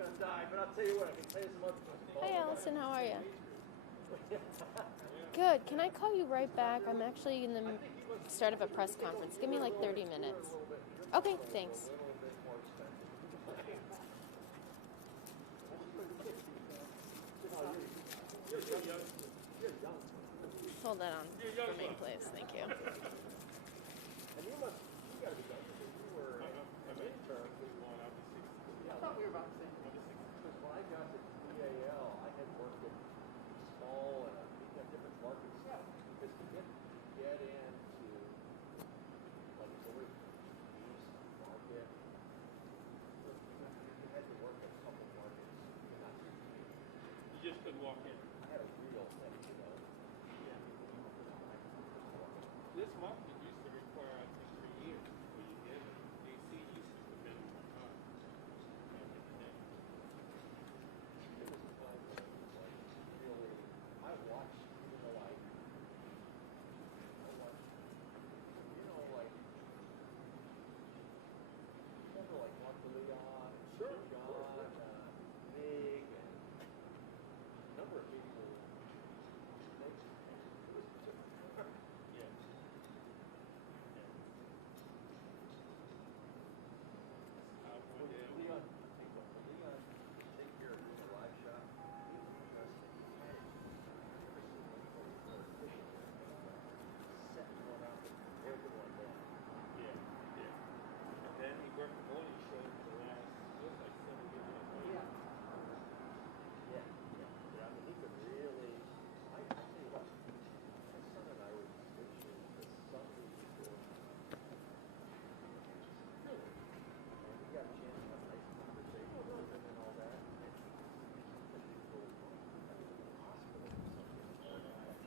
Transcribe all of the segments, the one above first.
going to die, but I'll tell you what, I can tell you some other things. Hi, Allison. How are you? Good. Can I call you right back? I'm actually in the start of a press conference. Give me like 30 minutes. Okay, thanks. Hold that on for me, please. Thank you. And you got to be done because you were an intern. I thought we were about the same. Because when I got to DAL, I had worked in small and different markets. Because to get into like sort of East market, you had to work in a couple markets. You just couldn't walk in. I had a real thing, you know. This market used to require, I think, 3 years before you get it. DC used to be minimum time. It was a time when it was like really, I watched, you know, like, remember like Mark Leon, Sure. John, Big, and a number of people. It was just, Yeah. Leon, take care of doing a live shot. He was interesting. He had never seen anybody more efficient than setting one up and everyone down. Yeah. And then he worked the morning show for the last, it was like 7 years. Yeah. I mean, he could really, I tell you what, my son and I were switching to Sunday before. Really? And we got a chance to have a nice conversation with him and all that. And he was in the hospital or something.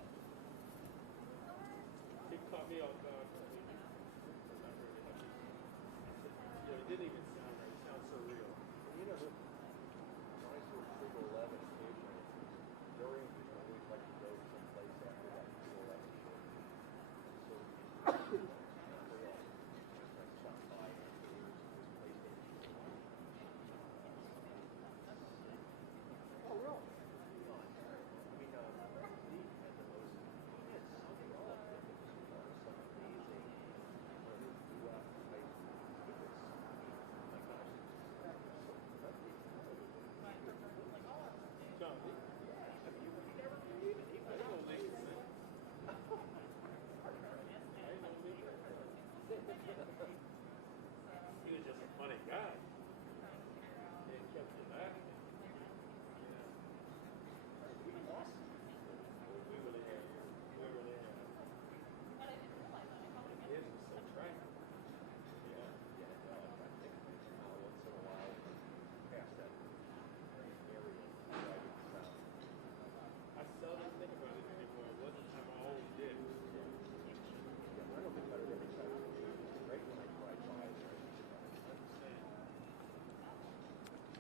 He caught me off guard. Yeah, it didn't even sound right. It sounds so real. And you know, when I sort of figure 11 occasionally, during the we'd like to go someplace after that before that show. So, I stopped by afterwards this PlayStation. Oh, really? I mean, he had the most, he had something all of it. It was some amazing, throughout the place. It was, oh my gosh, so lovely. John, Have you never believed it? I ain't gonna make it, man. I ain't gonna make it. He was just a funny guy. He kept you laughing. Yeah. We lost. We really had. We really had. His was so tragic. Yeah. No, I think once in a while, past that area, driving south. I seldom think about it anymore. It wasn't time I always did. Yeah, I don't think about it every time. It's great when I drive by there. I'm saying.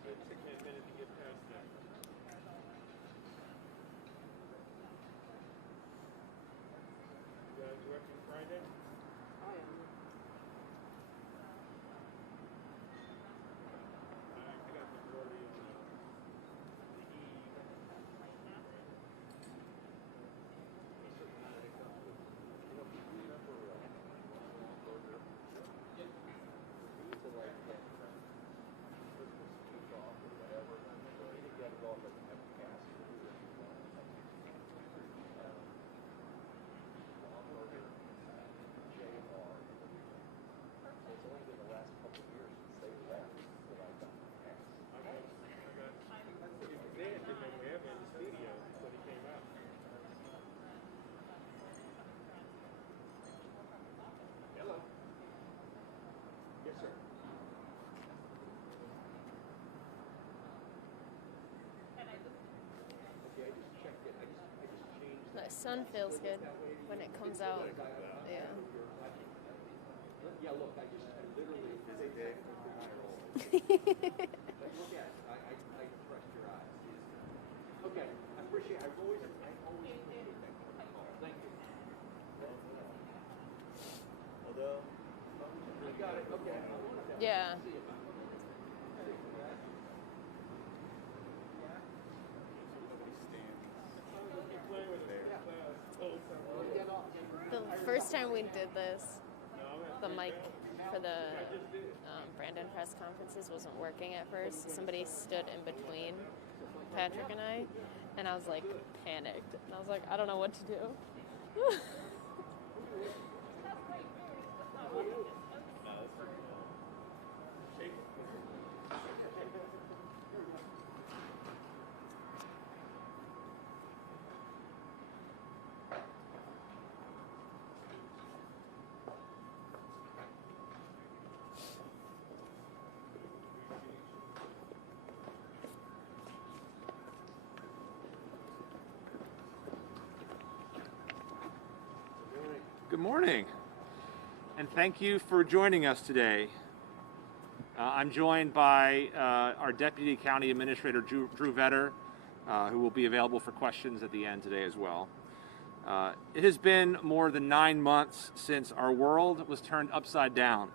But it took me a minute to get past that. You guys working Friday? I am. I got the majority on the eve. You know, you remember Burger? Yeah. We used to like get Christmas week off or whatever. So we didn't get to go up and have a cast or do it. Burger, JR. So it's only been the last couple of years since they left that I've gotten a cast. I got he was there, didn't know we ever in the studio when he came out. Hello. Yes, sir. Okay, I just checked it. I just changed. The sun feels good when it comes out. Yeah. Yeah, look, I literally busy day for my role. But look at it. I trust your eyes. Okay, I appreciate it. I always appreciate that call. Thank you. Although, I got it. Okay. Yeah. we did this, the mic for the Brandon press conferences wasn't working at first. Somebody stood in between Patrick and I was like panicked. And I was like, I don't know what to do. Good morning, and thank you for joining us today. I'm joined by our Deputy County Administrator, Drew Vetter, who will be available for questions at the end today as well. It has been more than 9 months since our world was turned upside down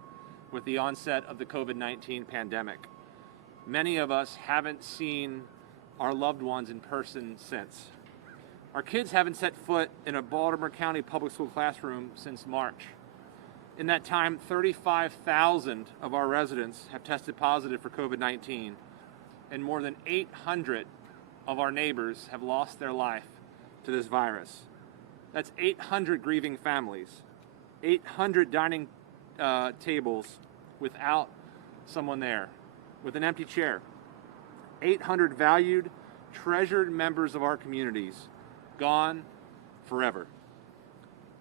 with the onset of the COVID-19 pandemic. Many of us haven't seen our loved ones in person since. Our kids haven't set foot in a Baltimore County public school classroom since March. In that time, 35,000 of our residents have tested positive for COVID-19, and more than 800 of our neighbors have lost their life to this virus. That's 800 grieving families, 800 dining tables without someone there, with an empty chair, 800 valued, treasured members of our communities gone forever.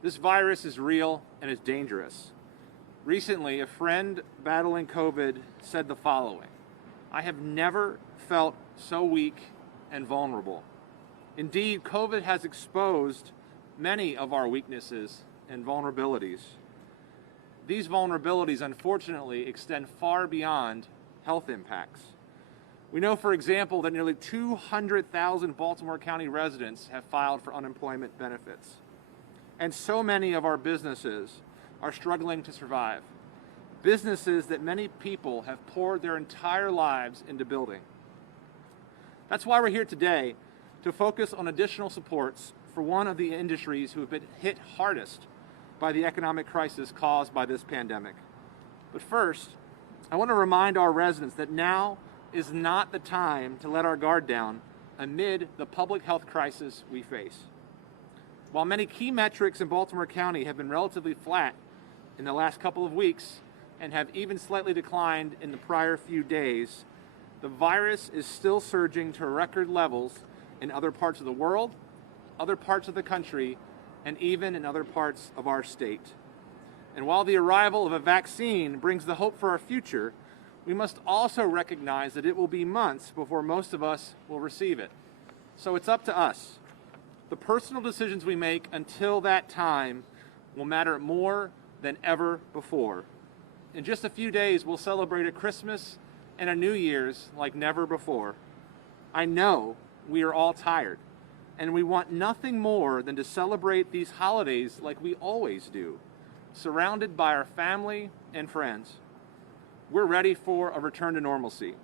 This virus is real and is dangerous. Recently, a friend battling COVID said the following: "I have never felt so weak and vulnerable." Indeed, COVID has exposed many of our weaknesses and vulnerabilities. These vulnerabilities, unfortunately, extend far beyond health impacts. We know, for example, that nearly 200,000 Baltimore County residents have filed for unemployment benefits. And so many of our businesses are struggling to survive. Businesses that many people have poured their entire lives into building. That's why we're here today, to focus on additional supports for one of the industries who have been hit hardest by the economic crisis caused by this pandemic. But first, I want to remind our residents that now is not the time to let our guard down amid the public health crisis we face. While many key metrics in Baltimore County have been relatively flat in the last couple of weeks and have even slightly declined in the prior few days, the virus is still surging to record levels in other parts of the world, other parts of the country, and even in other parts of our state. And while the arrival of a vaccine brings the hope for our future, we must also recognize that it will be months before most of us will receive it. So it's up to us. The personal decisions we make until that time will matter more than ever before. In just a few days, we'll celebrate a Christmas and a New Year's like never before. I know we are all tired, and we want nothing more than to celebrate these holidays like we always do, surrounded by our family and friends. We're ready for a return to normalcy.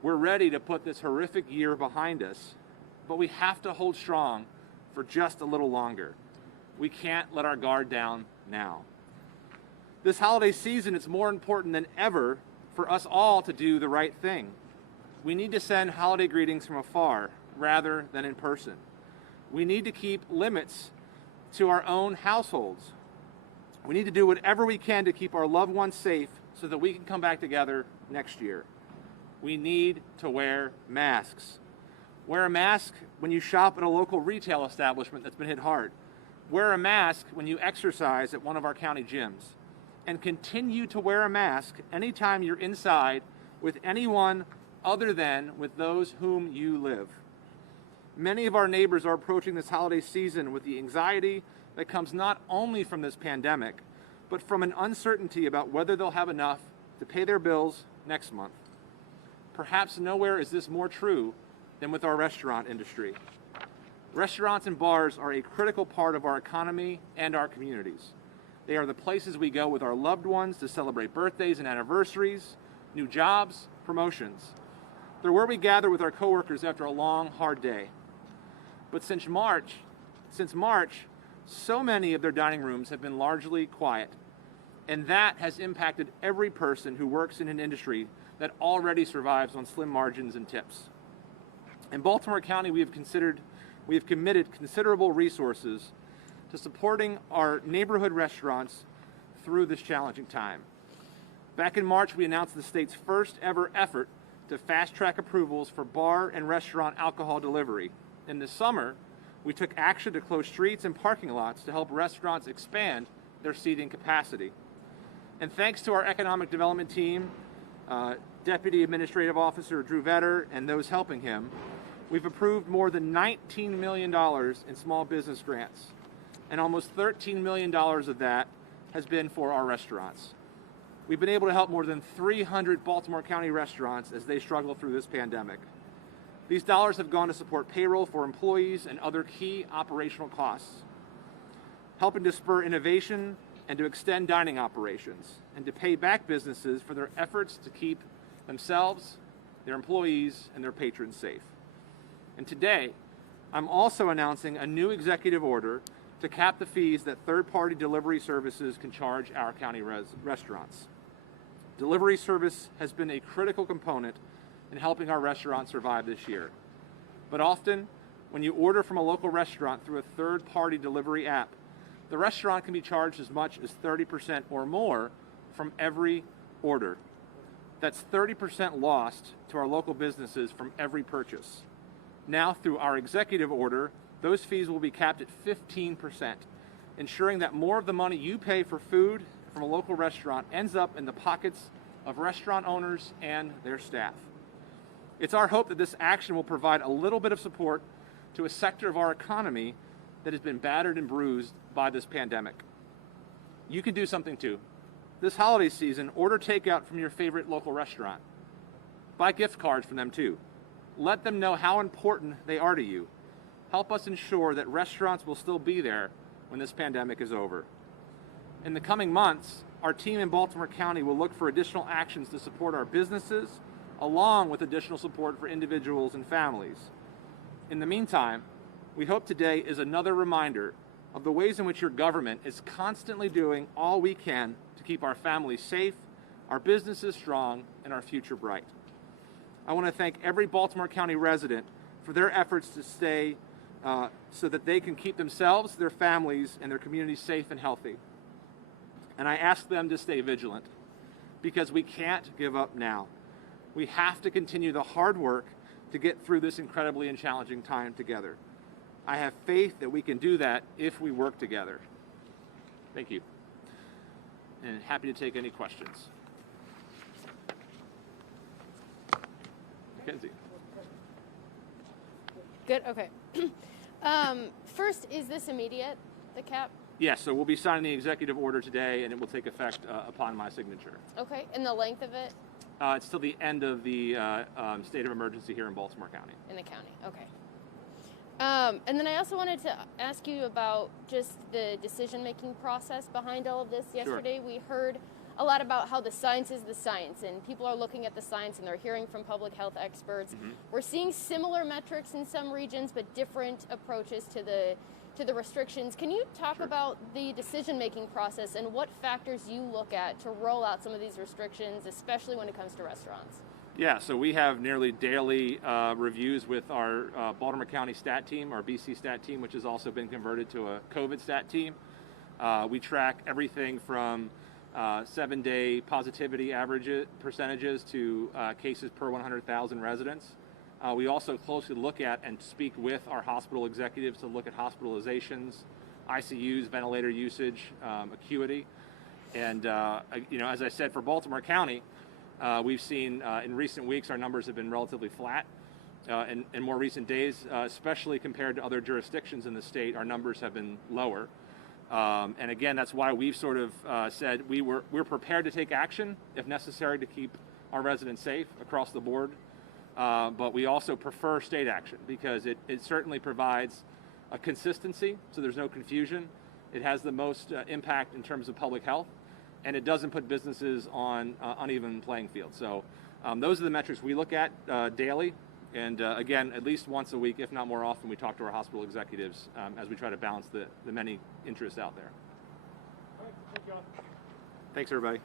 We're ready to put this horrific year behind us, but we have to hold strong for just a little longer. We can't let our guard down now. This holiday season, it's more important than ever for us all to do the right thing. We need to send holiday greetings from afar rather than in person. We need to keep limits to our own households. We need to do whatever we can to keep our loved ones safe so that we can come back together next year. We need to wear masks. Wear a mask when you shop at a local retail establishment that's been hit hard. Wear a mask when you exercise at one of our county gyms. And continue to wear a mask anytime you're inside with anyone other than with those whom you live. Many of our neighbors are approaching this holiday season with the anxiety that comes not only from this pandemic, but from an uncertainty about whether they'll have enough to pay their bills next month. Perhaps nowhere is this more true than with our restaurant industry. Restaurants and bars are a critical part of our economy and our communities. They are the places we go with our loved ones to celebrate birthdays and anniversaries, new jobs, promotions. They're where we gather with our coworkers after a long, hard day. But since March, so many of their dining rooms have been largely quiet, and that has impacted every person who works in an industry that already survives on slim margins and tips. In Baltimore County, we have committed considerable resources to supporting our neighborhood restaurants through this challenging time. Back in March, we announced the state's first ever effort to fast-track approvals for bar and restaurant alcohol delivery. In the summer, we took action to close streets and parking lots to help restaurants expand their seating capacity. And thanks to our economic development team, Deputy Administrative Officer Drew Vetter and those helping him, we've approved more than $19 million in small business grants, and almost $13 million of that has been for our restaurants. We've been able to help more than 300 Baltimore County restaurants as they struggle through this pandemic. These dollars have gone to support payroll for employees and other key operational costs, helping to spur innovation and to extend dining operations, and to pay back businesses for their efforts to keep themselves, their employees, and their patrons safe. And today, I'm also announcing a new executive order to cap the fees that third-party delivery services can charge our county restaurants. Delivery service has been a critical component in helping our restaurants survive this year. But often, when you order from a local restaurant through a third-party delivery app, the restaurant can be charged as much as 30% or more from every order. That's 30% lost to our local businesses from every purchase. Now, through our executive order, those fees will be capped at 15%, ensuring that more of the money you pay for food from a local restaurant ends up in the pockets of restaurant owners and their staff. It's our hope that this action will provide a little bit of support to a sector of our economy that has been battered and bruised by this pandemic. You can do something too. This holiday season, order takeout from your favorite local restaurant. Buy gift cards from them too. Let them know how important they are to you. Help us ensure that restaurants will still be there when this pandemic is over. In the coming months, our team in Baltimore County will look for additional actions to support our businesses, along with additional support for individuals and families. In the meantime, we hope today is another reminder of the ways in which your government is constantly doing all we can to keep our families safe, our businesses strong, and our future bright. I want to thank every Baltimore County resident for their efforts to stay so that they can keep themselves, their families, and their communities safe and healthy. And I ask them to stay vigilant, because we can't give up now. We have to continue the hard work to get through this incredibly and challenging time together. I have faith that we can do that if we work together. Thank you. And happy to take any questions. Mackenzie. Good, okay. First, is this immediate, the cap? Yes, so we'll be signing the executive order today, and it will take effect upon my signature. Okay, and the length of it? It's till the end of the state of emergency here in Baltimore County. In the county, okay. And then I also wanted to ask you about just the decision-making process behind all of this. Yesterday we heard a lot about how the science is the science, and people are looking at the science and they're hearing from public health experts. Mm-hmm. We're seeing similar metrics in some regions, but different approaches to the restrictions. Can you talk about the decision-making process and what factors you look at to roll out some of these restrictions, especially when it comes to restaurants? Yeah, so we have nearly daily reviews with our Baltimore County stat team, our BC stat team, which has also been converted to a COVID stat team. We track everything from 7-day positivity percentages to cases per 100,000 residents. We also closely look at and speak with our hospital executives to look at hospitalizations, ICUs, ventilator usage, acuity. And, as I said, for Baltimore County, we've seen in recent weeks our numbers have been relatively flat. In more recent days, especially compared to other jurisdictions in the state, our numbers have been lower. And again, that's why we've sort of said we're prepared to take action if necessary to keep our residents safe across the board. But we also prefer state action because it certainly provides a consistency, so there's no confusion. It has the most impact in terms of public health, and it doesn't put businesses on uneven playing field. So those are the metrics we look at daily. And again, at least once a week, if not more often, we talk to our hospital executives as we try to balance the many interests out there. All right, thank you all. Thanks, everybody.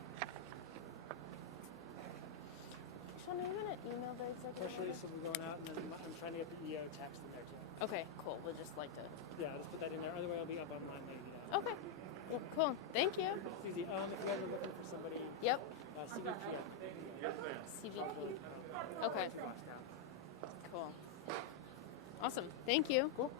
Sean, are you going to email the executive? Especially so we're going out, and then I'm trying to get the EO text in there too. Okay, cool. We'll just like to. Yeah, let's put that in there. Otherwise, it'll be up online maybe. Okay. Cool. Thank you. It's easy. If you guys are looking for somebody, Yep. CVP. CVP. Okay. Cool. Awesome. Thank you. Cool.